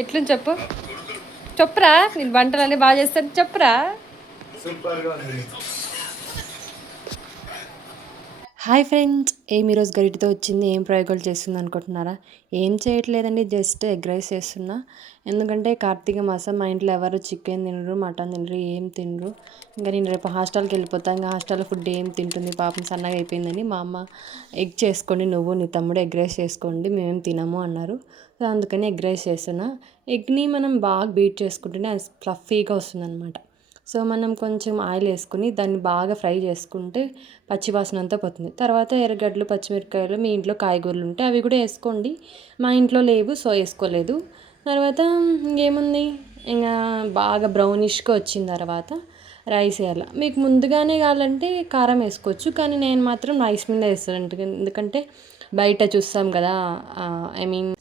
ఎట్లుంది చెప్పు. చెప్పురా, నేను వంటలన్నీ బాగా చేస్తాను చెప్పురా. హాయ్ ఫ్రెండ్స్, ఈరోజు గరిటతో వచ్చింది ఏం ప్రయోగాలు చేస్తుంది అనుకుంటున్నారా? ఏం చేయట్లేదండి, జస్ట్ ఎగ్ రైస్ చేస్తున్నా. ఎందుకంటే కార్తీక మాసం మా ఇంట్లో ఎవరు చికెన్ తినరు, మటన్ తినరు, ఏం తినరు. ఇంకా నేను రేపు హాస్టల్కి వెళ్ళిపోతాను. ఇంకా హాస్టల్లో ఫుడ్ ఏం తింటుంది పాపం, సన్నగా అయిపోయిందని మా అమ్మ ఎగ్ చేసుకోండి, నువ్వు నీ తమ్ముడు ఎగ్ రైస్ చేసుకోండి, మేమేం తినము అన్నారు. సో అందుకని ఎగ్ రైస్ చేస్తున్నా. ఎగ్ని మనం బాగా బీట్ చేసుకుంటేనే అది ఫ్లఫీగా వస్తుంది అనమాట. సో మనం కొంచెం ఆయిల్ వేసుకుని దాన్ని బాగా ఫ్రై చేసుకుంటే పచ్చివాసన అంతా పోతుంది. తర్వాత ఎర్రగడ్డలు, పచ్చిమిరపకాయలు, మీ ఇంట్లో కాయగూరలు ఉంటే అవి కూడా వేసుకోండి. మా ఇంట్లో లేవు, సో వేసుకోలేదు. తర్వాత ఇంకేముంది, ఇంకా బాగా బ్రౌనిష్గా వచ్చిన తర్వాత రైస్ వేయాలి. మీకు ముందుగానే కావాలంటే కారం వేసుకోవచ్చు, కానీ నేను మాత్రం రైస్ మీద వేస్తాను. ఎందుకంటే బయట చూస్తాం కదా,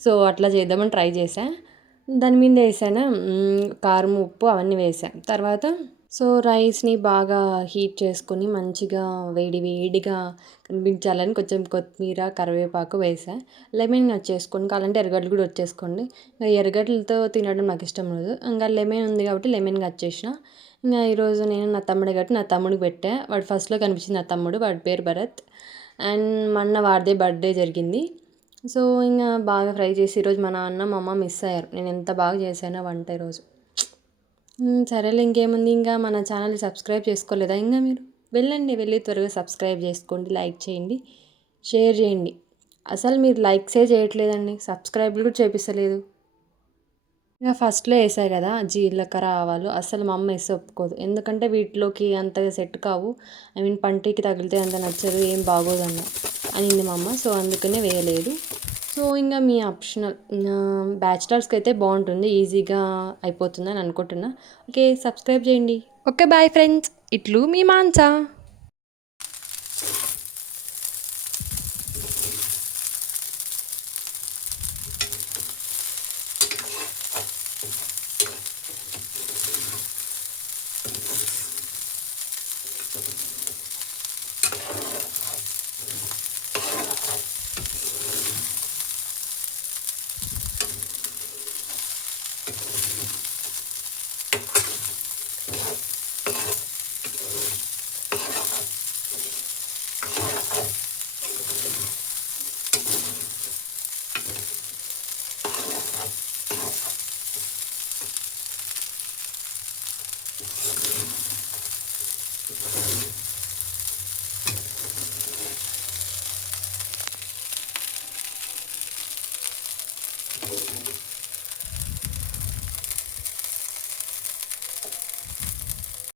సో అట్లా చేద్దామని ట్రై చేశాను. దాని మీద వేసాను కారం, ఉప్పు అవన్నీ వేసాను. తర్వాత సో రైస్ని బాగా హీట్ చేసుకొని మంచిగా వేడి వేడిగా కనిపించాలని కొంచెం కొత్తిమీర, కరివేపాకు వేసా. లెమన్ చేసుకొని కావాలంటే ఎర్రగడ్డలు కూడా వచ్చేసుకోండి. ఎర్రగడ్డలతో తినడం నాకు ఇష్టం లేదు, ఇంకా లెమన్ ఉంది కాబట్టి లెమన్ వచ్చేసిన. ఇంకా ఈరోజు నేను నా తమ్ముడే కాబట్టి నా తమ్ముడికి పెట్టా. వాడు ఫస్ట్లో కనిపించింది నా తమ్ముడు, వాడి పేరు భరత్. అండ్ మొన్న వాడిదే బర్త్డే జరిగింది. సో ఇంకా బాగా ఫ్రై చేసి ఈరోజు మా నాన్న మా అమ్మ మిస్ అయ్యారు, నేను ఎంత బాగా చేశానో వంట ఈరోజు. సరేలే, ఇంకేముంది, ఇంకా మన ఛానల్ని సబ్స్క్రైబ్ చేసుకోలేదా ఇంకా మీరు? వెళ్ళండి, వెళ్ళి త్వరగా సబ్స్క్రైబ్ చేసుకోండి, లైక్ చేయండి, షేర్ చేయండి. అసలు మీరు లైక్సే చేయట్లేదండి, సబ్స్క్రైబ్లు కూడా చేపిస్తలేదు. ఇక ఫస్ట్లో వేసాయి కదా జీలకర్ర, ఆవాలు, అసలు మా అమ్మ వేస్తే ఒప్పుకోదు, ఎందుకంటే వీటిలోకి అంతగా సెట్ కావు. పంటికి తగిలితే అంత నచ్చదు, ఏం బాగోదన్న అనింది మా అమ్మ. సో అందుకనే వేయలేదు. సో ఇంకా మీ ఆప్షనల్. బ్యాచిలర్స్కి అయితే బాగుంటుంది, ఈజీగా అయిపోతుందని అనుకుంటున్నా. ఓకే, సబ్స్క్రైబ్ చేయండి. ఓకే బాయ్ ఫ్రెండ్స్, ఇట్లు మీ మాన్సా.